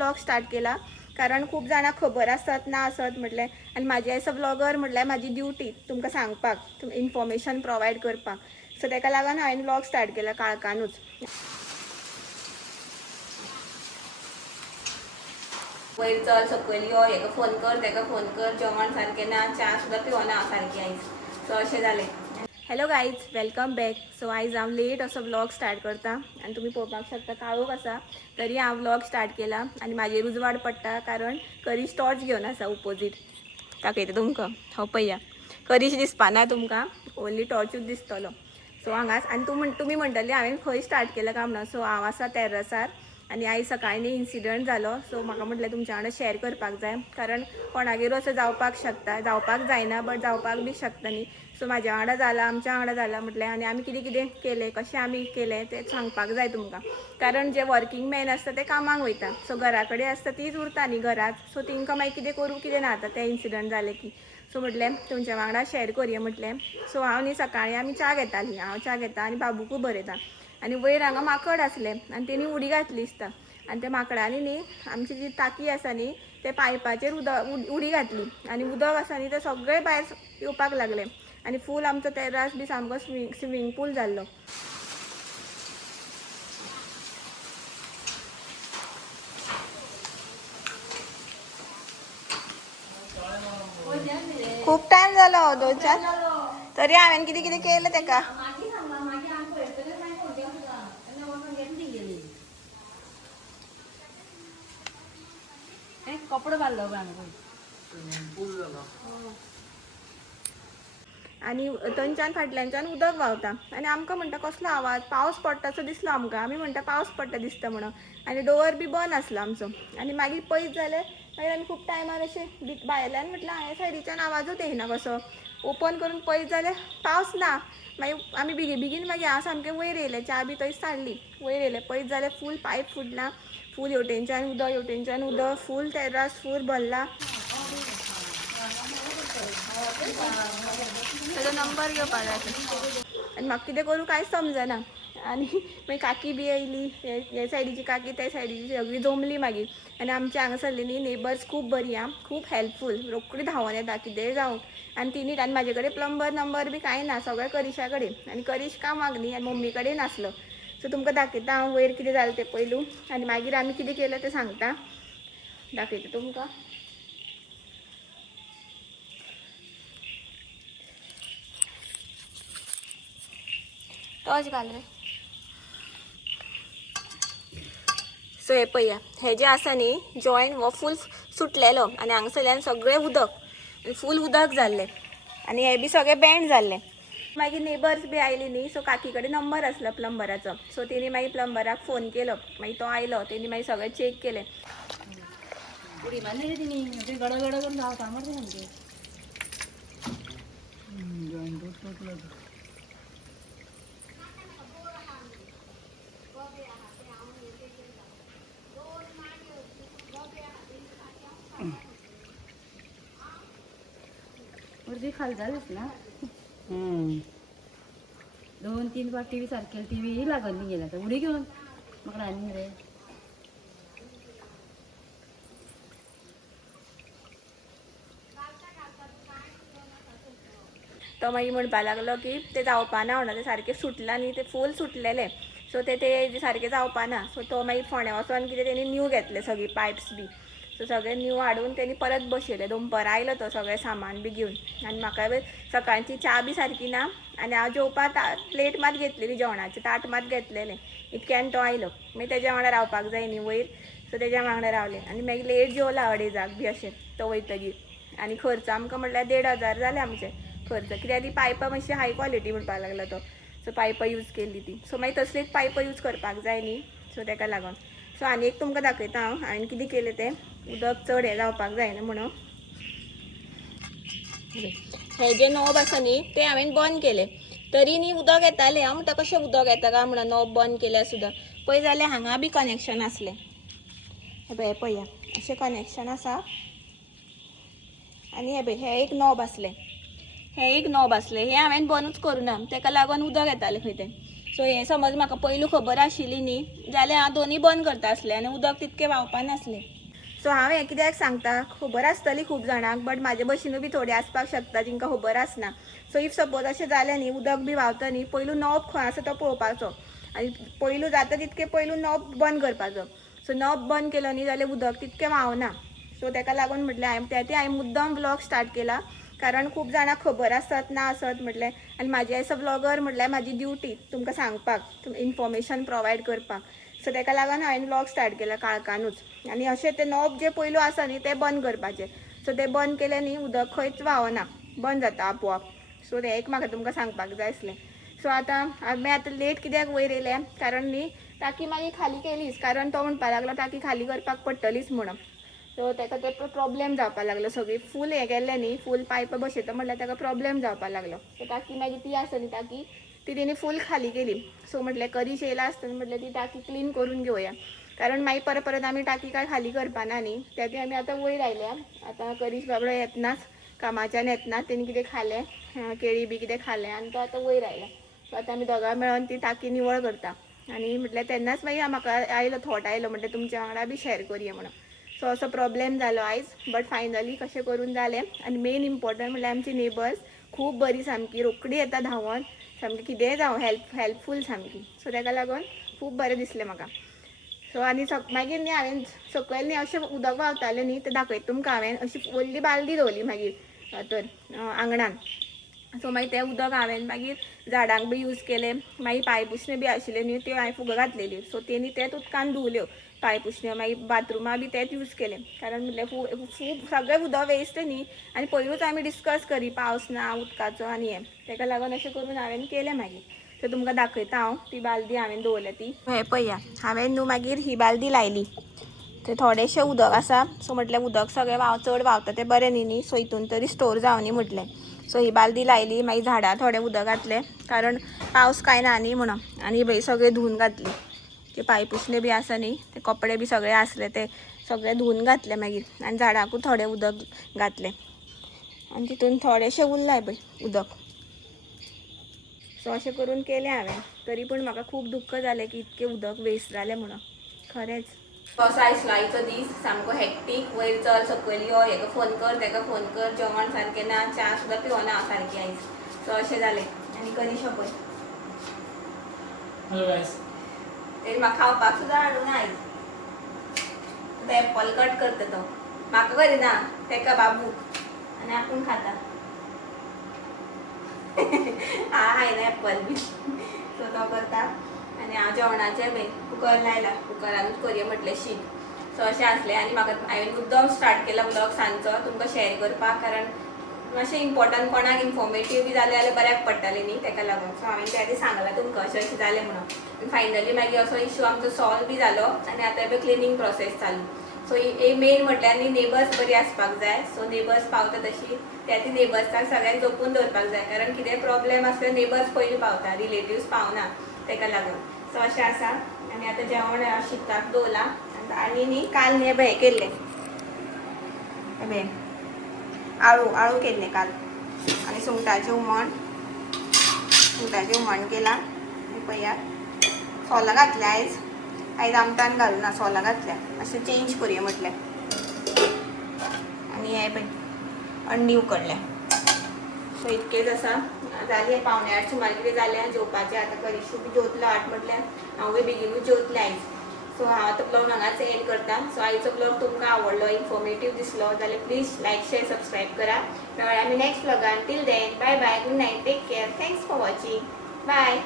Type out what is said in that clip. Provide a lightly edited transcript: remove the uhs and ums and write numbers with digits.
Vlog start केला, कारण खूप जाणां खबर आसत ना आसत म्हटलें, आनी म्हाजें एज अ ब्लॉगर म्हटल्यार म्हाजी ड्युटी तुमकां सांगपाक, इन्फॉर्मेशन प्रोवायड करपाक. सो तेका लागून हांवें व्लॉग स्टार्ट केला काळखानूच. वयर चल सकयल यो, हेका फोन कर तेका फोन कर, जेवण सारकें ना, च्या सुद्दां पिवना हांव सारकी आयज. सो अशें जालें. Hello guys, welcome back. सो आयज हांव लेट असो व्लॉग स्टार्ट करता आनी तुमी पळोवपाक शकता काळोख आसा तरी हांव व्लॉग स्टार्ट केला आनी म्हाजेर उजवाड पडटा कारण करीश टॉर्च घेवन आसा ओपोजीट. दाखयता तुमकां, हो पळया. करीश दिसपाना तुमकां, ओन्ली टॉर्चूच दिसतलो. सो हांगाच आनी तुमी म्हणटली हांवें खंय स्टार्ट केला काय म्हणून. सो हांव आसा टॅर्रसार आनी आयज सकाळीं न्ही इन्सिडंट जालो, सो म्हाका म्हटलें तुमच्या वांगडा शेअर करपाक जाय, कारण कोणागेरूय असं जावपाक शकता, जावपाक जायना बट जावपाक बी शकता न्ही. सो म्हाज्या वांगडा जाला, आमच्या वांगडा जाला म्हटलें आनी आमी कितें कितें केलें, कशें आमी केलें तें सांगपाक जाय तुमकां. कारण जे वर्कींग मॅन आसता ते कामाक वयता, सो घरा कडेन आसता तीच उरता न्ही घरात, सो तेंकां मागीर कितें करूं कितें ना आतां तें इन्सिडंट जालें की. सो म्हटलें तुमच्या वांगडा शेअर करया म्हटलें. सो हांव न्ही सकाळीं आमी च्या घेतालीं, हांव च्या घेता आनी बाबूकूय बरयता. आनी वयर हांगा माकड आसलें आनी तेणी उडी घातली दिसता, आनी त्या माकडांनी न्ही आमची जी टाकी आसा न्ही ते पायपाचेर उडी घातली आनी उदक आसा न्ही तें सगळें भायर येवपाक लागलें आनी फूल आमचो टॅर्रास बी सामको स्विमींग पूल जाल्लो. खूब टायम जालो दोनच्यान, तरी हांवें कितें कितें केलें तेका. कपडो घाल्लो आनी थंयच्यान फाटल्यानच्यान उदक व्हांवता आनी आमकां म्हणटा कसलो आवाज, पावस पडटासो दिसलो आमकां. आमी म्हणटा पावस पडटा दिसता म्हणून, आनी डोअर बी बंद आसलो आमचो. आनी मागीर पळयत जाल्यार मागीर आमी खूब टायमार अशें भायल्यान म्हटल्यार हांगा सायडीच्यान आवाजूच येयना कसो. ओपन करून पळयत जाल्यार पावस ना. मागीर आमी बेगीन मागीर हांव सामकें वयर येयलें, च्या बी थंयच सांडली, वयर येयलें. पळयत जाल्यार फूल पायप फुटला, फूल हेवटेनच्यान उदक हेवटेनच्यान उदक, फूल टॅर्रास फूल भरला. तेजो नंबर घेवपाक जाय आनी म्हाका कितें करूं कांयच समजना. आनी मागीर काकी बी येयली, हे सायडीची काकी ते सायडीची सगळीं जमली मागीर. आनी आमच्या हांगासरली न्ही नेबर्स खूब बरीं आं, खूब हेल्पफूल, रोखडी धांवून येता कितेंय जावं. आनी तिणी आनी म्हाजे कडेन प्लंबर नंबर बी कांय ना, सगळें करिशा कडेन. आनी करीश कामाक न्ही आनी मम्मी कडेन नासलो. सो तुमकां दाखयता हांव वयर कितें जालें तें पयलू आनी मागीर आमी कितें केलें तें सांगता, दाखयता तुमकां. टॉर्च घाल रे. सो हे पळया, हे जे आसा न्ही जॉयंट हो फूल सुटलेलो आनी हांगासरल्यान सगळें उदक आनी फूल उदक जाल्लें आनी हे बी सगळें बँड जाल्लें. मागीर नेबर्स बी आयली न्ही, सो काकी कडेन नंबर आसलो प्लंबराचो. सो तेणी मागीर प्लंबराक फोन केलो, मागीर तो आयलो, तेणी मागीर सगळें चॅक केलें. उडी मारली रे तिणी, गड गड करून धांवता मरे सामकें. वरती खालचा दिसला. 2-3 पाट टीव्ही सारकेल, टीव्ही लागत नाही गेला तर उडी घेऊन मग राणी रे. तो मागीर म्हणपाक लागलो की ते जावपाना म्हणून, ते सारकें सुटलां न्ही, ते फूल सुटलेलें. सो ते सारकें जावपाना. सो तो मागीर फोंड्या वचोन कितें तेणी न्यू घेतले सगळी पायप्स बी. सो सगळें न्यू हाडून तेणी परत बसयलें. दनपारां आयलो तो सगळें सामान बी घेवन. आनी म्हाका सकाळची च्या बी सारकी ना आनी हांव जेवपाक प्लेट मात घेतलेली जेवणाची, ताट मात घेतलेलें. इतक्यान तो आयलो. मागीर तेज्या वांगडा रावपाक जाय न्ही वयर, सो तेज्या वांगडा रावलें. आनी मागीर लेट जेवला 2:30 बी अशें तो वयतगीर. आनी खर्च आमकां म्हणल्यार 1,500 जाले आमचे खर्च, कित्याक ती पायपां मातशी हाय क्वॉलिटी म्हणपाक लागलो तो. सो पायपां यूज केल्ली ती. सो मागीर तसलीच पायपां यूज करपाक जाय न्ही, सो तेका लागोन. सो आनी एक तुमकां दाखयता हांवें कितें केलें तें. उदक चड हें जावपाक जायना म्हणून हे जे नॉब आसा न्ही ते हांवें बंद केले. तरी न्ही उदक येतालें. हांव म्हणटा कशें उदक येता काय म्हणून नॉब बंद केल्यार सुद्दां. पळय जाल्यार हांगा बी कनेक्शन आसलें. हे पळया, अशें कनेक्शन आसा आनी हे एक नॉब आसलें. हें एक नॉब आसलें, हें हांवें बंदूच करूं ना, तेका लागोन उदक येतालें खंय तें. सो सो हे समज म्हाका पयलू खबर आशिल्ली न्ही जाल्यार हांव दोनी बंद करता आसलें आनी उदक तितकें व्हांवपा नासलें. सो हांव हें कित्याक सांगता, खबर आसतली खूब जाणांक बट म्हाजे भशेनूय बी थोडी आसपाक शकता जिंकां खबर आसना. सो इफ सपोज अशें जालें न्ही उदक बी व्हांवता न्ही पयलू नॉब खंय आसा तो पळोवपाचो आनी पयलू जाता तितकें पयलू नॉब बंद करपाचो. सो नॉब बंद केलो न्ही जाल्यार उदक तितकें व्हांवना. सो ताका लागून म्हटलें हांवें मुद्दम व्लॉग स्टार्ट केला कारण खूब जाणांक खबर आसत ना आसत म्हटलें आनी म्हाजी एज अ व्लॉगर म्हटल्यार म्हाजी ड्युटी तुमकां सांगपाक इन्फॉर्मेशन प्रोवायड करपाक. सो ताका लागून हांवें व्लॉग स्टार्ट केला काळखानूच आनी अशें ते नॉब जे पयलू आसा न्ही ते बंद करपाचे. सो ते बंद केले न्ही उदक खंयच व्हांवना, बंद जाता आपोआप. सो ते एक म्हाका तुमकां सांगपाक जाय आसलें. सो आतां लेट कित्याक वयर येयलें कारण न्ही टाकी मागीर खाली केलीच कारण तो म्हणपाक लागलो टाकी खाली करपाक पडटलीच म्हणून. सो ताका ते प्रॉब्लेम जावपाक लागलो सगळी फूल हें केल्लें न्ही फूल पायप बसयता म्हटल्यार ताका प्रॉब्लेम जावपाक लागलो. सो टाकी मागीर ती आसा न्ही टाकी ती तेणी फूल खाली केली. सो म्हटलें करीश येयला आसतना म्हटल्यार ती टाकी क्लीन करून घेवया कारण मागीर परत आमी टाकी काय खाली करपाना न्ही. त्याती आमी आतां वयर आयल्या. आतां करीश बाबडो येतनाच कामाच्यान येतना तेणी कितें खालें केळी बी कितें खालें आनी तो आतां वयर आयला. सो आतां आमी दोगां मेळोन ती टाकी निवळ करता आनी म्हटल्यार तेन्नाच मागीर म्हाका आयलो थॉट आयलो म्हटल्यार तुमच्या वांगडा बी शॅर करया म्हणून. सो असो प्रॉब्लेम जालो आयज बट फायनली कशें करून जालें. आनी मेन इम्पॉर्टंट म्हटल्यार आमची नेबर्स खूब बरी सामकी रोखडी येता धांवून सामकी कितेंय जावं हेल्पफूल सामकी. सो ताका लागून खूब बरें दिसलें म्हाका. सो आनी मागीर न्ही हांवें सकयल न्ही अशें उदक व्हांवतालें न्ही तें दाखयता तुमकां. हांवें अशी व्हडली बालदी दवरली मागीर तर आंगणान. सो मागीर तें उदक हांवें मागीर झाडांक बी यूज केलें. मागीर पांयपुसण्यो बी आशिल्ल्यो न्ही त्यो हांवें फुगो घातलेल्यो. सो तेणी तेच उदकान धुवल्यो पांयपुसण्यो. मागीर बाथरुमा बी तेच यूज केलें कारण म्हटल्यार खूब सगळें उदक वेस्ट न्ही आनी पयलूच आमी डिस्कस करी पावस ना उदकाचो आनी हें ताका लागून अशें करून हांवें केलें मागीर. सो तुमकां दाखयता हांव ती बालदी हांवें दवरल्या ती. हें पळया हांवें न्हू मागीर ही बालदी लायली. थंय थोडेंशें उदक आसा. सो म्हटल्यार उदक सगळें चड व्हांवता तें बरें न्ही सो हितून तरी स्टोर जावं न्ही म्हटलें. सो ही बालदी लायली. मागीर झाडां थोडें उदक घातलें कारण पावस कांय ना न्ही म्हणून आनी भंय सगळें धुवन घातली. ते पांयपुसण्यो बी आसा न्ही ते कपडे बी सगळे आसले ते सगळे धुवन घातले मागीर आनी झाडांकूय थोडें उदक घातलें आनी तितून थोडेंशें उरलां पळय उदक. सो अशें करून केलें हांवें. तरी पूण म्हाका खूब दुख्ख जालें की इतकें उदक वेस्ट जालें म्हणून खरेंच. असो आयसलो आयचो दीस सामको हॅक्टीक. वयर चल सकयल यो हेका फोन कर तेका फोन कर जेवण सारकें ना च्या सुद्दां पिवना हांव सारकी आयज. सो अशें जालें आनी करीश पळय तेणी म्हाका खावपाक सुद्दां हाडूं ना आयज. तो एप्पल कट करता तो म्हाका करिना तेका बाबू आनी आपूण खाता. हांव खायना एप्पल बी. सो तो करता आनी हांव जेवणाचें बीन कुकर लायला कुकरानूच करया म्हटलें शीत. सो अशें आसलें आनी म्हाका हांवें मुद्दम स्टार्ट केला व्लॉग सांजचो तुमकां शॅर करपाक कारण मातशें इम्पॉर्टंट कोणाक इन्फॉर्मेटीव बी जालें जाल्यार बऱ्याक पडटलें न्ही ताका लागून. सो हांवें त्या सांगलां तुमकां अशें अशें जालें म्हणून. फायनली मागीर असो इशू आमचो सॉल्व बी जालो आनी आतां एबय क्लिनींग प्रोसेस चालू. सो ही मेन म्हटल्यार न्ही नेबर्स बरी आसपाक जाय. सो नेबर्स पावता तशी त्या ती नेबर्सांक सगळ्यांक जपून दवरपाक जाय कारण कितेंय प्रॉब्लेम आसल्यार नेबर्स पयलीं पावता रिलेटिव्स पावना ताका लागून. सो अशें आसा आनी आतां जेवण शिताक दवरलां आनी न्ही काल न्ही हें केल्लें हें आळू केल्लें काल आनी सुंगटाचें हुमण केलां. पळया सोलां घातल्या आयज आमटान घालना सोलां घातल्या अशें चेंज करुया म्हटलें. आनी हें पळय अंडी उकडल्या. सो इतकेंच आसा जाली 7:45 सुमार कितें जालें जेवपाचें. आतां करीशू बी जेवतलो 8 म्हटल्यार हांवूय बेगीनूच जेवतलें आयज. सो हांव आतां ब्लॉग हांगाच एंड करता. सो आयचो ब्लॉग तुमकां आवडलो इन्फॉर्मेटीव दिसलो जाल्यार प्लीज लायक शेअर सबस्क्रायब करा. मेळ्या आमी नेक्स्ट ब्लॉगान. Till then bye bye good night take care thanks for watching bye.